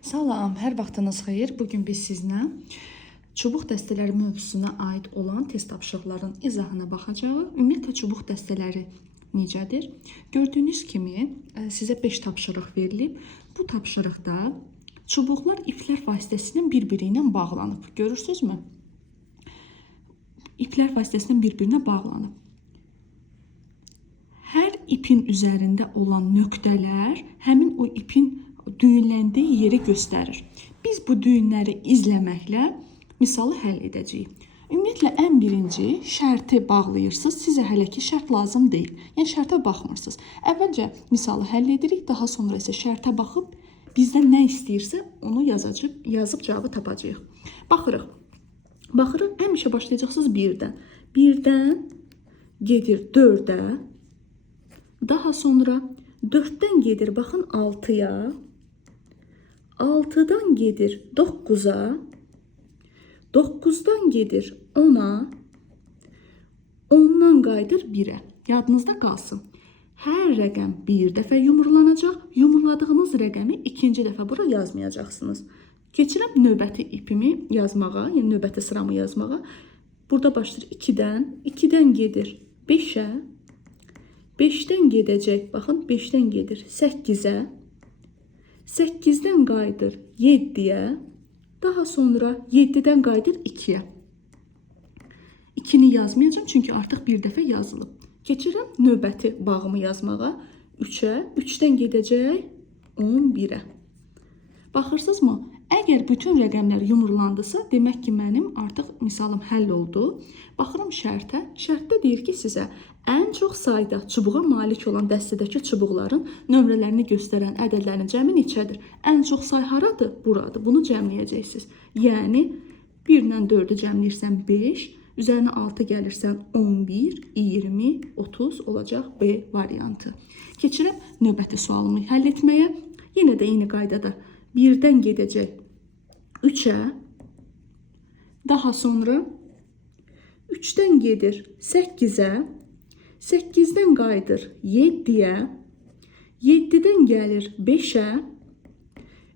Salam, hər vaxtınız xeyir. Bugün biz sizinlə çubuq dəstələri mövzusuna aid olan test tapşırıqlarının izahına baxacağıq. Ümumiyyətlə çubuq dəstələri necədir? Gördüyünüz kimi sizə 5 tapşırıq verilib. Bu tapşırıqda çubuqlar iplər vasitəsilə bir-biri ilə bağlanıb. Görürsünüzmü? İplər vasitəsilə bir-birinə bağlanıb. Hər ipin üzərində olan nöqtələr həmin o ipin düyünləndiyi yeri göstərir. Biz bu düyünləri izləməklə misalı həll edəcəyik. Ümumiyyətlə ən birinci şərti bağlayırsınız. Sizə hələ ki şərt lazım deyil. Yəni şərtə baxmırsınız. Əvvəlcə misalı həll edirik, daha sonra isə şərtə baxıb bizdən nə istəyirsə onu yazıb cavabı tapacağıq. Baxırıq. Həmişə başlayacaqsınız 1-dən. 1-dən gedir 4-ə. Daha sonra 4-dən gedir baxın 6-ya. 6-dan gedir 9-a. 9-dan gedir 10-a. 10-dan qayıdır 1-ə. Yadınızda qalsın. Hər rəqəm bir dəfə yumrulanacaq. Yumruladığınız rəqəmi ikinci dəfə bura yazmayacaqsınız. Keçirəm növbəti ipimi yazmağa, yəni növbəti sıramı yazmağa. Burada başlayır 2-dən. 2-dən gedir 5-ə. 5-dən gedəcək, baxın 5-dən gedir 8-ə. 8-dən qayıdır 7-yə. Daha sonra 7-dən qayıdır 2-yə. 2-ni yazmayacağım, çünki artıq bir dəfə yazılıb. Keçirəm növbəti bağımı yazmağa. 3-ə. 3-dən gedəcək 11-ə. Baxırsınızmı? Əgər bütün rəqəmlər yumrulandısa, demək ki, mənim artıq misalım həll oldu. Baxıram şərtə. Şərtdə deyir ki, sizə ən çox sayda çubuğa malik olan dəstədəki çubuqların nömrələrini göstərən ədədlərin cəmi neçədir? Ən çox say haradır? Buradır. Bunu cəmləyəcəksiniz. Yəni 1 ilə 4-ü cəmləyirsən 5, üzərinə 6 gəlirsən 11, 20, 30 olacaq B variantı. Keçirəm növbəti sualımı həll etməyə. Yenə də eyni qaydada 1-dən gedəcək 3-ə. Daha sonra 3-dən gedir 8-ə. 8-dən qayıdır 7-yə. 7-dən gəlir 5-ə.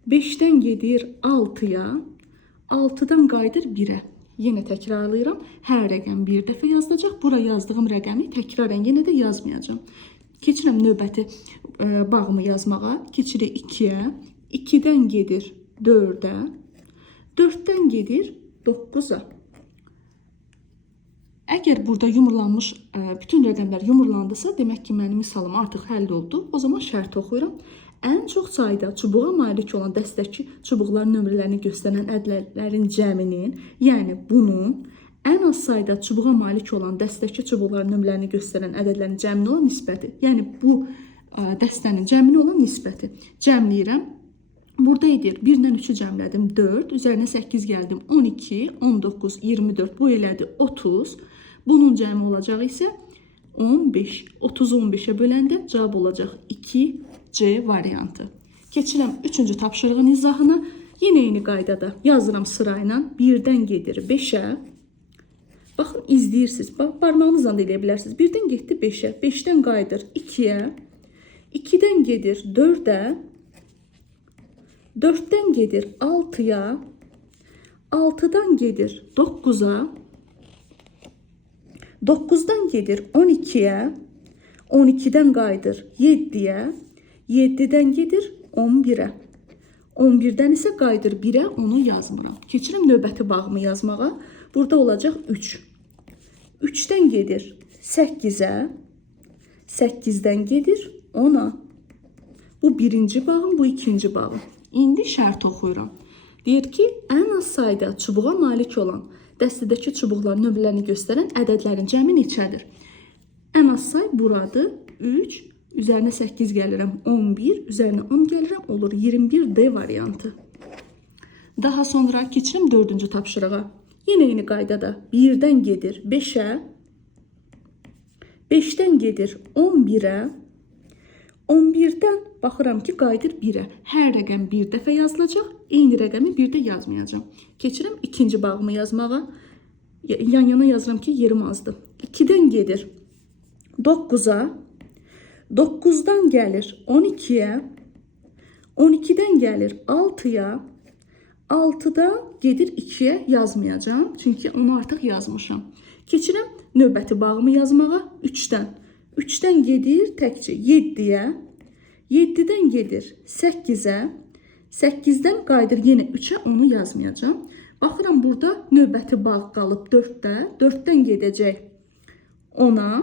5-dən gedir 6-ya. 6-dan qayıdır 1-ə. Yenə təkrarlayıram. Hər rəqəm bir dəfə yazılacaq. Bura yazdığım rəqəmi təkrarən yenə də yazmayacağım. Keçirəm növbəti bağımı yazmağa. Keçirik 2-yə. 2-dən gedir 4-ə. 4-dən gedir 9-a. Əgər burada yumrulanmış bütün rəqəmlər yumrulandısa, demək ki, mənim misalım artıq həll oldu. O zaman şərt oxuyuram. Ən çox sayda çubuğa malik olan dəstədəki çubuqların nömrələrini göstərən ədədlərin cəminin, yəni bunun ən az sayda çubuğa malik olan dəstədəki çubuqların nömrələrini göstərən ədədlərin cəmini olan nisbəti. Yəni bu dəstənin cəmini olan nisbəti. Cəmləyirəm. Burada edir 1-dən 3-ü cəmlədim 4, üzərinə 8 gəldim 12, 19, 24, bu elədi 30. Bunun cəmi olacaq isə 15. 30-u 15-ə böləndə cavab olacaq 2C variantı. Keçirəm 3-cü tapşırığın izahına. Yenə eyni qaydada yazıram sırayla. 1-dən gedir 5-ə. Baxın, izləyirsiniz. Barmağınızla da eləyə bilərsiniz. 1-dən getdi 5-ə. 5-dən qayıdır 2-yə. 2-dən gedir 4-ə. 4-dən gedir 6-ya. 6-dan gedir 9-a. 9-dan gedir 12-yə. 12-dən qayıdır 7-yə. 7-dən gedir 11-ə. 11-dən isə qayıdır 1-ə, onu yazmıram. Keçirəm növbəti bağımı yazmağa. Burada olacaq 3. 3-dən gedir 8-ə. 8-dən gedir 10-a. Bu birinci bağım, bu ikinci bağım. İndi şərt oxuyuram. Deyir ki, ən az sayda çubuğa malik olan dəstədəki çubuqların nömrələrini göstərən ədədlərin cəmi neçədir? Ən az say buradır. 3, üzərinə 8 gəlirəm 11, üzərinə 10 gəlirəm olur 21D variantı. Daha sonra keçirim 4-cü tapşırığa. Yenə eyni qaydada 1-dən gedir 5-ə. 5-dən gedir 11-ə. 11-dən baxıram ki, qayıdır 1-ə. Hər rəqəm bir dəfə yazılacaq. Eyni rəqəmi bir də yazmayacağım. Keçirəm ikinci bağımı yazmağa. Yan-yana yazıram ki, yerim azdır. 2-dən gedir 9-a. 9-dan gəlir 12-yə. 12-dən gəlir 6-ya. 6-dan gedir 2-yə yazmayacağım. Çünki onu artıq yazmışam. Keçirəm növbəti bağımı yazmağa 3-dən. 3-dən gedir təkcə 7-yə. 7-dən gedir 8-ə. 8-dən qayıdır yenə 3-ə, onu yazmayacağım. Baxıram burada növbəti bağ qalıb 4-də. 4-dən gedəcək 10-a.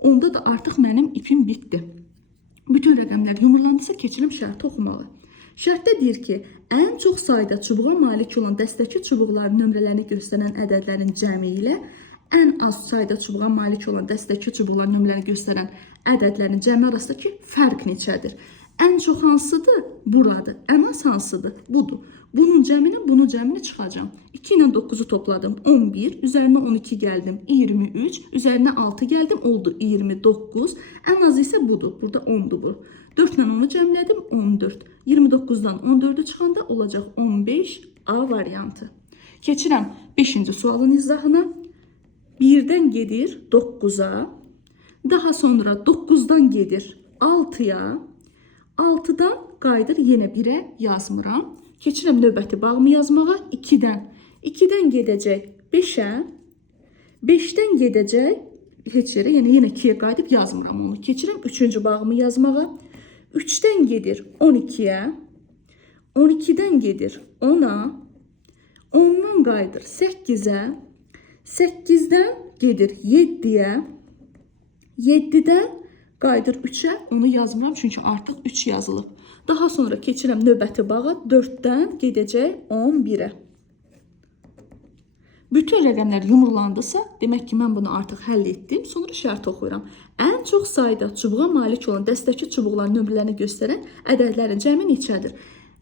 Onda da artıq mənim ipim bitdi. Bütün rəqəmlər yumurlandısa keçirim şərti oxumağa. Şərtdə deyir ki, ən çox sayda çubuğa malik olan dəstəki çubuqların nömrələrini göstərən ədədlərin cəmi ilə ən az sayda çubuğa malik olan dəstəki çubuqların nömrələrini göstərən ədədlərin cəmi arasındakı fərq neçədir? Ən çox hansıdır? Buradır. Ən az hansıdır? Budur. Bunun cəmini çıxacağım. 2 ilə 9-u topladım. 11. Üzərinə 12 gəldim. 23. Üzərinə 6 gəldim. Oldu 29. Ən az isə budur. Burada 10'dur bu. 4 ilə 10'u cəmlədim. 14. 29'dan 14'ü çıxanda olacaq 15. A variantı. Keçirəm 5-ci sualın izahına. 1-dən gedir 9'a. Daha sonra 9'dan gedir 6'ya. 6'dan qayıdır yenə 1'ə yazmıram. Keçirəm növbəti bağımı yazmağa 2'dən. 2'dən gedəcək 5'ə. 5'dən gedəcək heç yerə, yəni yenə 2'yə qayıdıb yazmıram onu. Keçirəm 3-cü bağımı yazmağa. 3'dən gedir 12'yə. 12'dən gedir 10'a. 10'dan qayıdır 8'ə. 8'dən gedir 7'yə. 7'dən qayıdır 3'ə, onu yazmıram çünki artıq 3 yazılıb. Daha sonra keçirəm növbəti bağa 4'dən gedəcək 11'ə. Bütün rəqəmlər yumurlandısa, demək ki, mən bunu artıq həll etdim. Sonra şərt oxuyuram. Ən çox sayda çubuğa malik olan dəstəki çubuqların nömrələrini göstərən ədədlərin cəmi neçədir?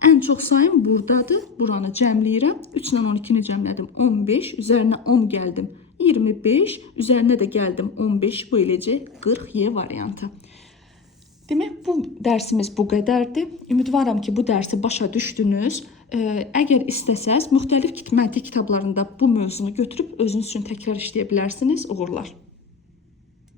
Ən çox sayım buradadır. Buranı cəmləyirəm. 3 ilə 12-ni cəmlədim. 15. Üzərinə 10 gəldim. 25. Üzərinə də gəldim 15. Bu eləcə 40 Y variantı. Demək, bu dərsimiz bu qədərdir. Ümidvaram ki, bu dərsi başa düşdünüz. Əgər istəsəz, müxtəlif məntiq kitablarında bu mövzunu götürüb özünüz üçün təkrar işləyə bilərsiniz. Uğurlar.